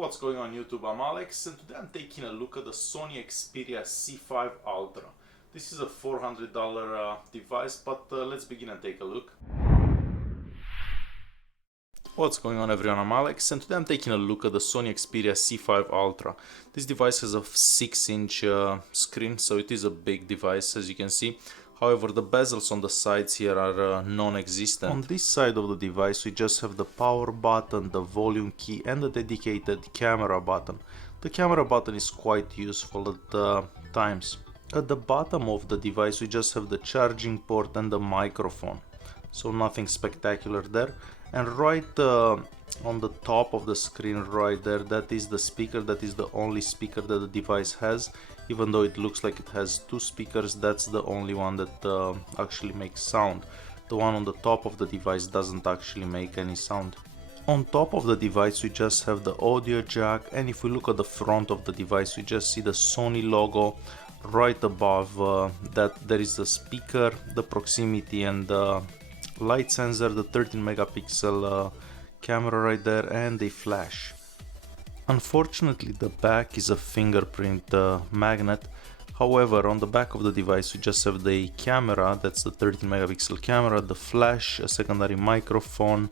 What's going on YouTube? I'm Alex and today I'm taking a look at the Sony Xperia C5 Ultra. This is a $400 device, but let's begin and take a look. What's going on everyone, I'm Alex and today I'm taking a look at the Sony Xperia C5 Ultra. This device has a 6-inch screen, so it is a big device as you can see. However, the bezels on the sides here are non-existent. On this side of the device we just have the power button, the volume key and the dedicated camera button. The camera button is quite useful at times. At the bottom of the device we just have the charging port and the microphone. So nothing spectacular there. And right on the top of the screen right there, that is the speaker. That is the only speaker that the device has. Even though it looks like it has two speakers, that's the only one that actually makes sound. The one on the top of the device doesn't actually make any sound. On top of the device we just have the audio jack, and if we look at the front of the device we just see the Sony logo. Right above that there is the speaker, the proximity and the light sensor, the 13 megapixel camera right there, and a flash. Unfortunately the back is a fingerprint magnet. However, on the back of the device we just have the camera, that's the 13 megapixel camera, the flash, a secondary microphone,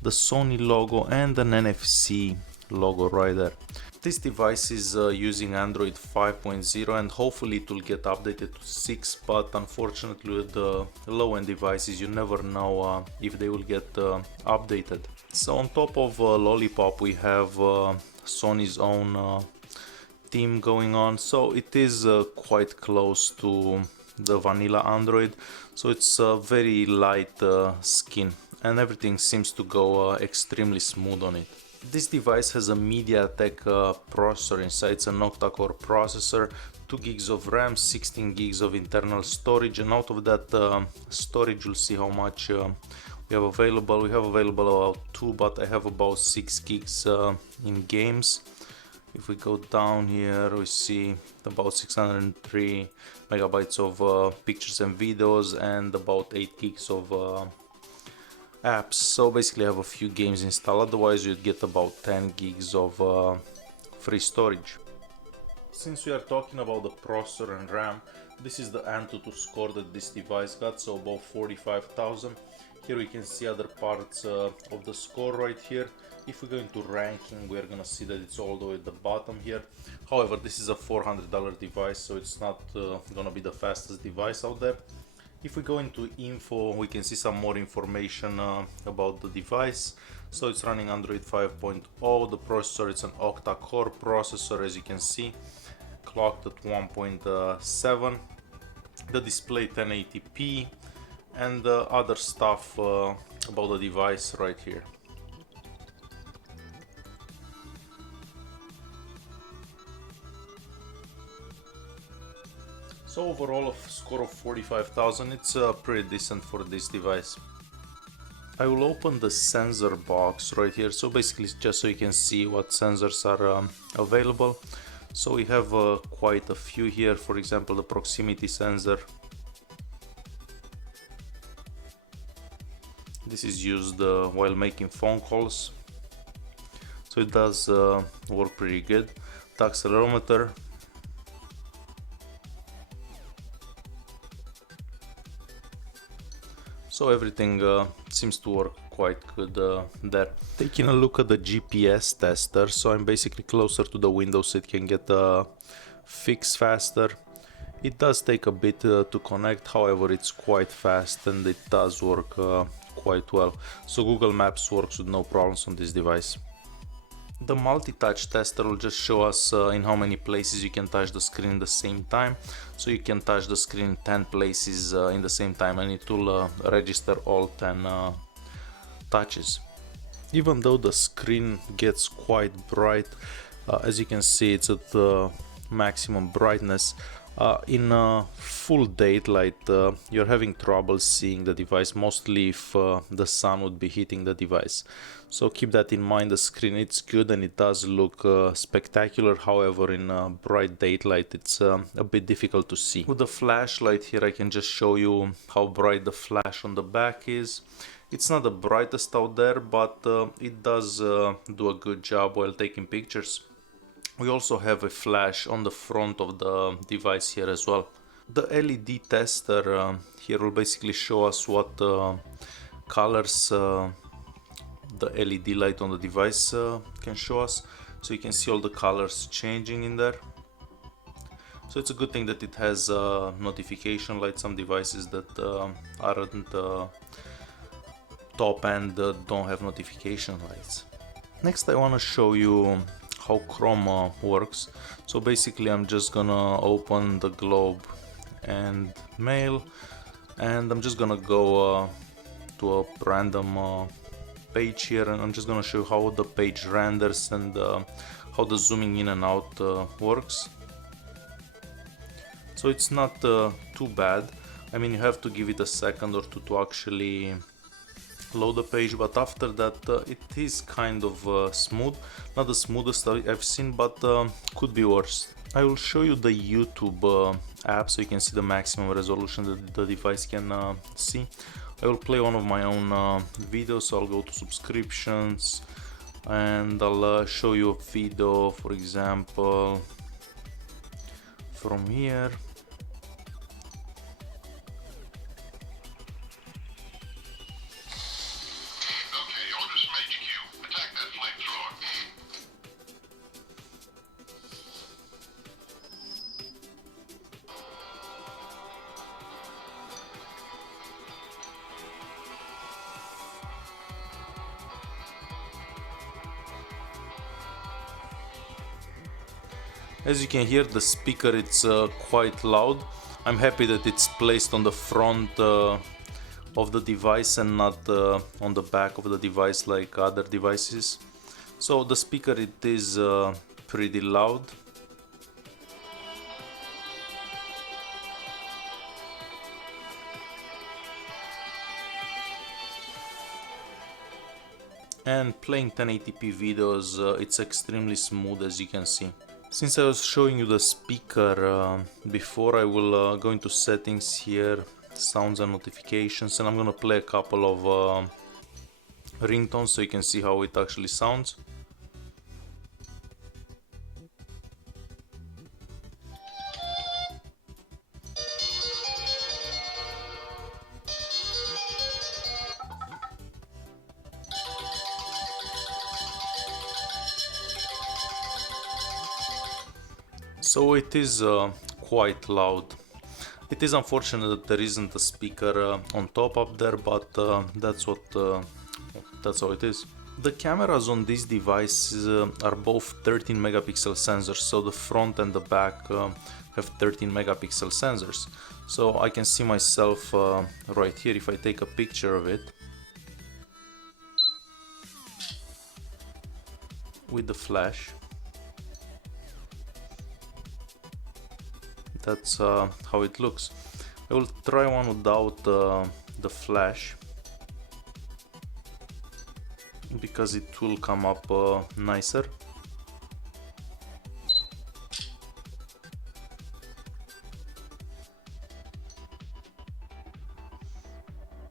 the Sony logo and an NFC logo right there. This device is using Android 5.0 and hopefully it will get updated to 6, but unfortunately with the low-end devices you never know if they will get updated. So on top of Lollipop we have Sony's own theme going on, so it is quite close to the vanilla Android, so it's a very light skin and everything seems to go extremely smooth on it. This device has a MediaTek processor inside. It's an octa-core processor, 2 gigs of RAM, 16 gigs of internal storage, and out of that storage you'll see how much we have available. We have available about 2, but I have about 6 gigs in games. If we go down here we see about 603 megabytes of pictures and videos and about 8 gigs of apps. So basically I have a few games installed, otherwise you'd get about 10 gigs of free storage. Since we are talking about the processor and RAM, this is the Antutu score that this device got, so about 45,000. Here we can see other parts of the score right here. If we go into ranking we are gonna see that it's all the way at the bottom here. However, this is a $400 device, so it's not gonna be the fastest device out there. If we go into info we can see some more information about the device. So it's running Android 5.0, the processor it's an octa-core processor as you can see, clocked at 1.7, the display 1080p and other stuff about the device right here. So overall a score of 45,000, it's pretty decent for this device. I will open the sensor box right here, so basically just so you can see what sensors are available. So we have quite a few here, for example the proximity sensor. This is used while making phone calls, so it does work pretty good. The accelerometer. So everything seems to work quite good there. Taking a look at the GPS tester, so I'm basically closer to the window so it can get fixed faster. It does take a bit to connect, however it's quite fast and it does work quite well. So Google Maps works with no problems on this device. The multi-touch tester will just show us in how many places you can touch the screen at the same time. So you can touch the screen 10 places in the same time and it will register all 10 touches. Even though the screen gets quite bright, as you can see it's at maximum brightness. In full daylight you're having trouble seeing the device, mostly if the sun would be hitting the device. So keep that in mind. The screen it's good and it does look spectacular, however in bright daylight it's a bit difficult to see. With the flashlight here I can just show you how bright the flash on the back is. It's not the brightest out there, but it does do a good job while taking pictures. We also have a flash on the front of the device here as well. The LED tester here will basically show us what colors the LED light on the device can show us. So you can see all the colors changing in there. So it's a good thing that it has notification light. Some devices that aren't top end don't have notification lights. Next I want to show you how Chrome works. So basically I'm just gonna open the globe and mail, and I'm just gonna go to a random page here, and I'm just gonna show you how the page renders and how the zooming in and out works. So it's not too bad. I mean, you have to give it a second or two to actually load the page, but after that it is kind of smooth. Not the smoothest I've seen, but could be worse. I will show you the YouTube app so you can see the maximum resolution that the device can see. I will play one of my own videos, so I'll go to subscriptions and I'll show you a video, for example, from here. As you can hear, the speaker, it's quite loud. I'm happy that it's placed on the front of the device and not on the back of the device like other devices. So the speaker, it is pretty loud. And playing 1080p videos, it's extremely smooth, as you can see. Since I was showing you the speaker before, I will go into settings here, sounds and notifications, and I'm gonna play a couple of ringtones so you can see how it actually sounds. So it is quite loud. It is unfortunate that there isn't a speaker on top up there, but that's how it is. The cameras on these devices are both 13 megapixel sensors, so the front and the back have 13 megapixel sensors. So I can see myself right here if I take a picture of it with the flash. That's how it looks. I will try one without the flash, because it will come up nicer.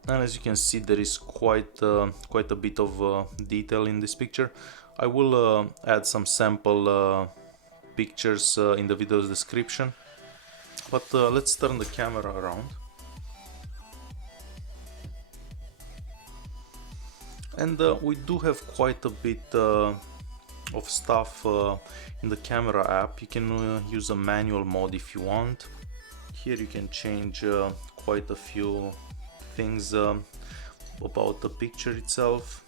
And as you can see, there is quite a bit of detail in this picture. I will add some sample pictures in the video's description. But let's turn the camera around. And we do have quite a bit of stuff in the camera app. You can use a manual mode if you want. Here you can change quite a few things about the picture itself.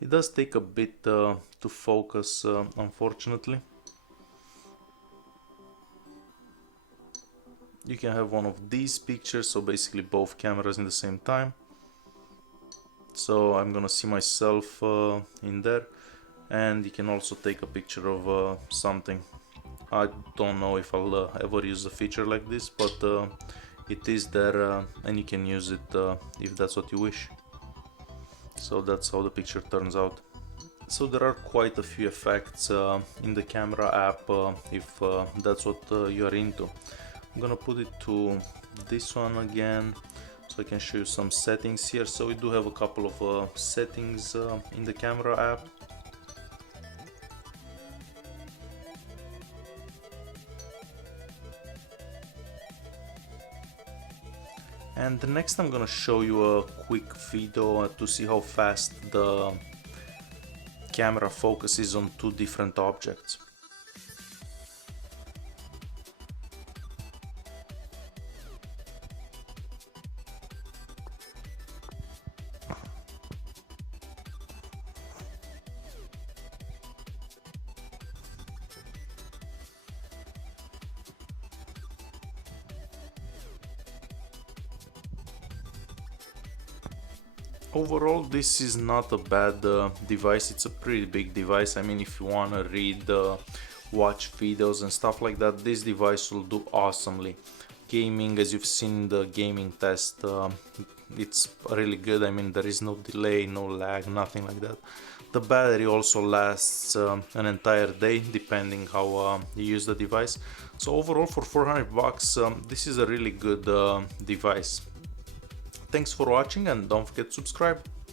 It does take a bit to focus, unfortunately. You can have one of these pictures, so basically both cameras in the same time. So I'm gonna see myself in there, and you can also take a picture of something. I don't know if I'll ever use a feature like this, but it is there and you can use it if that's what you wish. So that's how the picture turns out. So there are quite a few effects in the camera app if that's what you're into. I'm gonna put it to this one again so I can show you some settings here. So we do have a couple of settings in the camera app. And next I'm gonna show you a quick video to see how fast the camera focuses on two different objects. Overall, this is not a bad device. It's a pretty big device. I mean, if you want to read, watch videos and stuff like that, this device will do awesomely. Gaming, as you've seen in the gaming test, it's really good. I mean, there is no delay, no lag, nothing like that. The battery also lasts an entire day, depending how you use the device. So overall, for 400 bucks, this is a really good device. Thanks for watching and don't forget to subscribe.